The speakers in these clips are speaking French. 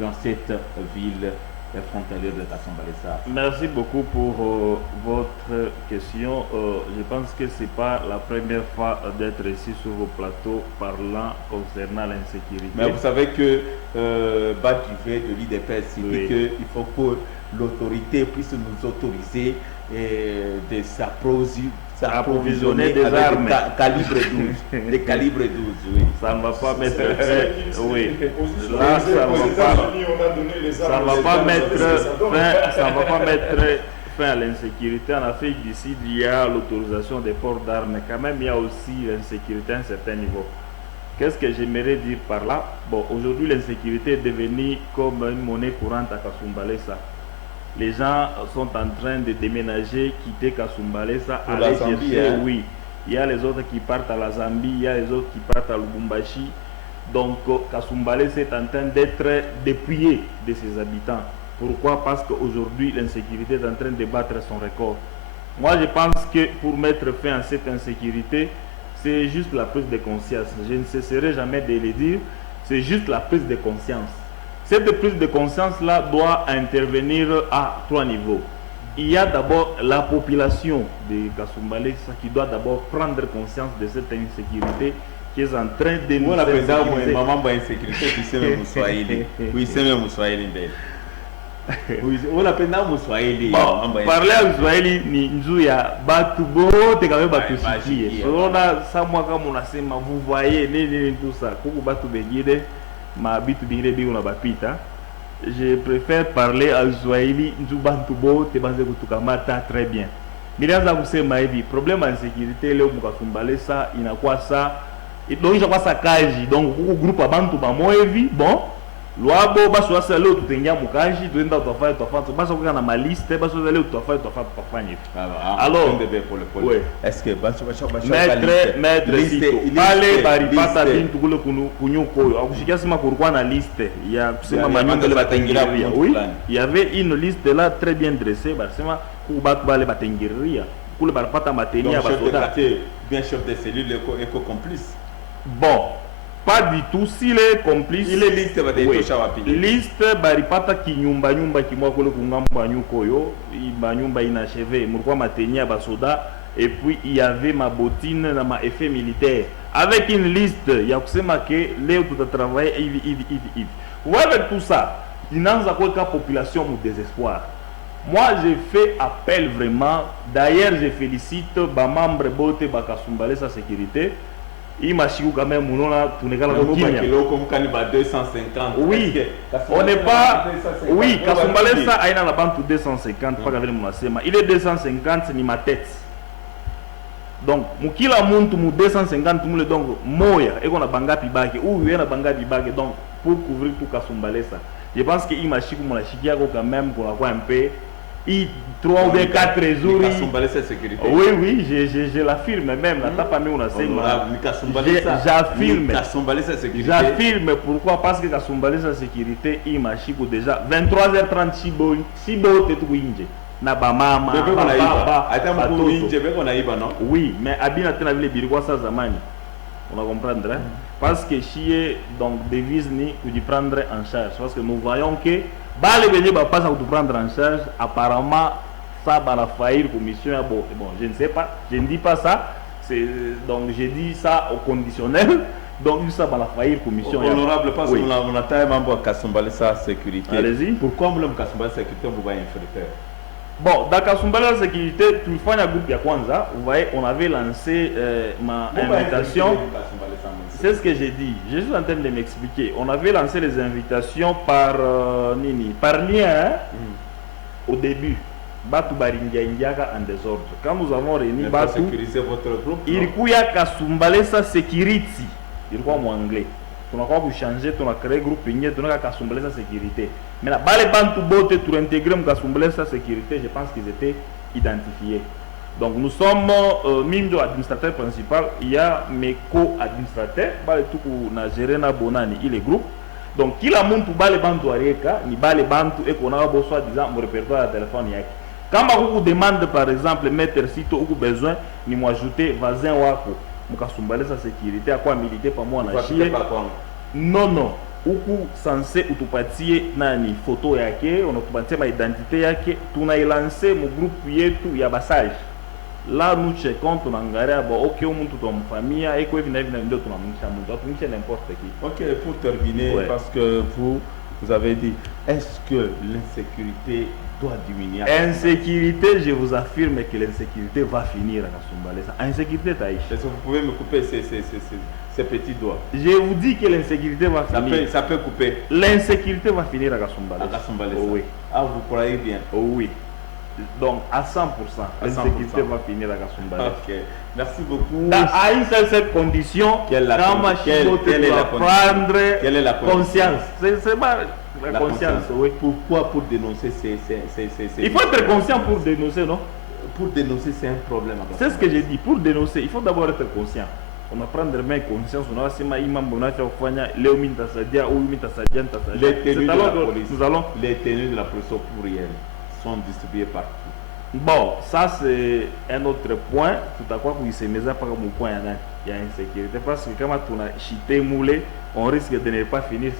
dans cette ville frontalière de Kasumbalesa? Merci beaucoup pour votre question. Je pense que ce n'est pas la première fois d'être ici sur vos plateaux parlant concernant l'insécurité. Mais vous savez que Badivé de l'IDPS dit qu'il faut que l'autorité puisse nous autoriser de s'approvisionner des armes. Calibre 12. Des calibres 12, oui. Ça ne va pas mettre fin. Oui. Là, ça ne va pas mettre fin à l'insécurité. En Afrique du Sud, il y a l'autorisation des ports d'armes. Quand même, il y a aussi l'insécurité à un certain niveau. Qu'est-ce que j'aimerais dire par là? Bon, aujourd'hui, l'insécurité est devenue comme une monnaie courante à Kasumbalesa. Les gens sont en train de déménager, quitter Kasumbalesa, aller chercher, oui. Il y a les autres qui partent à la Zambie, il y a les autres qui partent à Lubumbashi. Donc, Kasumbalesa est en train d'être dépouillé de ses habitants. Pourquoi? Parce qu'aujourd'hui, l'insécurité est en train de battre son record. Moi, je pense que pour mettre fin à cette insécurité, c'est juste la prise de conscience. Je ne cesserai jamais de le dire, c'est juste la prise de conscience. Cette prise de conscience-là doit intervenir à 3 niveaux. Il y a d'abord la population de Kasumbalesa qui doit d'abord prendre conscience de cette insécurité qui est en train de nous insécuriser. Maman ba insécurité qui c'est même Swahili. Oui, c'est même Swahili ndé. Oui, on appelle ça Swahili. Parler en Swahili ni nzuya batu bote kama batu sikie. Sona samwa kama unasema vous voyez nini tout ça. Kuku batu bengine ma bitu bingine bi una bapita. Je préfère parler en Swahili nzubantu bote banze kutukamata très bien. Nilianza kusema hivi problème ya sécurité leo mkasumbalesa inakuwa ça donc inakuwa ça kaji donc kuku groupe abantu bamoja hivi bon Luabo baso wasa leo tutengia mukaji tuenda tutafanya basi kwa na maliste baso leo tutafanya hivi. Alors est-ce que baso maître sito ale baripata bintu kule kunyuko akushikia sema kulikuwa na liste ya kusema manyumba le batengiria. Oui, il y avait une liste là très bien dressée basema ku batu bale batengiria kule baripata matenia basoda bien chef de cellule éco complice. Bon, pas du tout. S'il est complice, il est liste liste baripata kinyumba nyumba kimwa kule kungamba nyuko yo banyumba inachevé murukwa matenia basoda et puis il y avait ma bottine na ma effet militaire avec une liste ya kusema que leo tutatravailler hivi. Avec tout ça, inaanza kuweka population mu désespoir. Moi j'ai fait appel vraiment. D'ailleurs je félicite ba membre bote ba Kasumbalesa sécurité. Il m'a chiou quand même, tunekala comme 250. Oui, on n'est pas. Oui, Kasumbalesa aina la bantu 250, pas qu'avec mon asema. Il est 250, ni ma tête. Donc, mukila muntu mu 250 mule donc moya et qu'on a bangapi baki ou il y a bangapi baki donc pour couvrir tout Kasumbalesa. Je pense que il m'a chiou mon chikia quand même pour avoir un peu. Il 3 ou 4 jours. Oui, je l'affirme même. J'affirme pourquoi? Parce que Kasumbalesa sécurité, il m'a chico déjà 23h30 si beau te tout inje. Na ba mama. Oui, mais abina tena vile birikwa sa zamani. On va comprendre, hein? Parce que chier donc devise ni pour prendre en charge. Parce que nous voyons que les bénévoles ne pas prendre en charge. Apparemment, ça va la faillir commission. Bon, je ne sais pas. Je ne dis pas ça. Donc, j'ai dit ça au conditionnel. Donc, ça va la faillir commission. Honorable, parce qu'on a tellement Kasumbalesa sécurité. Allez-y. Pourquoi vous voulez Kasumbalesa sécurité? Vous voyez un frère. Bon, dans Kasumbalesa sécurité, tout le fois, groupe ya Kwanza, vous voyez, on avait lancé ma invitation. C'est ce que j'ai dit. Je suis en train de m'expliquer. On avait lancé les invitations par par lien au début. Batu Baringia Indiaka en désordre. Quand nous avons réuni Batu, il y a Kasumbalesa Security. Il y a en anglais. On a changer, on a créé groupe, on a Kasumbalesa Sécurité. Mais là, les Bantu Bote pour intégrer Kasumbalesa Sécurité, je pense qu'ils étaient identifiés. Donc nous sommes Mimdo administrateur principal, il y a mes co-administrateurs, na géré na bonani, il est groupe. Donc qui la monte pour les Bantu Areka, ni les Bantu et qu'on a besoin disant mon répertoire de téléphone yaki. Quand vous demande par exemple mettre sitôt ou besoin, ni moi ajouter voisin wako, Kasumbalesa Sécurité à quoi militer pour moi na chier. Non, huku sanse utupatie nani photo yake, unatupatie ma identité yake, tunailanse mu groupe yetu ya basage. Là nous checkons, tunaangalia bon OK mtu tumfamia eko hivi na hivi na ndio tunamnisha mtu, atumnisha n'importe qui. OK, pour terminer, parce que vous avez dit, est-ce que l'insécurité doit diminuer? Insécurité, je vous affirme que l'insécurité va finir à Kasumbalesa. Insécurité taïch. Est-ce que vous pouvez me couper ces petits doigts? Je vous dis que l'insécurité va finir. Ça peut couper. L'insécurité va finir à Kasumbalesa. À Kasumbalesa. Oh, oui. Ah, vous croyez bien? Oh, oui. Donc à 100%, l'insécurité va finir à Kasumbalesa. OK. Merci beaucoup. À une seule condition, quelle est la conscience. C'est pas la conscience, oui. Pourquoi pour dénoncer Il faut être conscient pour dénoncer, non? Pour dénoncer, c'est un problème. C'est ce que j'ai dit. Pour dénoncer, il faut d'abord être conscient. On va prendre main conscience. On va se mettre imam bonacha fanya leo minta sadia ou minta sadia ta sadia. Les tenues de la police. Les tenues de la police pour rien sont distribuées partout. Bon, ça c'est un autre point. Tout à coup, il se met par mon point il y a insécurité parce que quand on a chité moulé, on risque de ne pas finir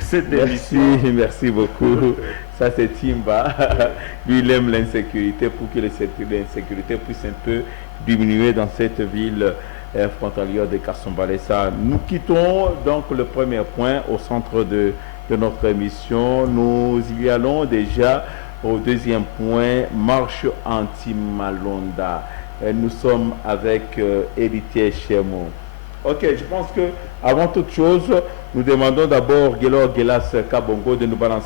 cette émission. Merci beaucoup. Ça c'est Timba. Lui il aime l'insécurité pour que l'insécurité puisse un peu diminuer dans cette ville frontalière de Kasumbalesa. Nous quittons donc le premier point au centre de notre émission. Nous y allons déjà au deuxième point, marche anti-Malonda. Nous sommes avec Héritier Chemo. OK, je pense que avant toute chose, nous demandons d'abord Gélor Gélas Kabongo de nous balancer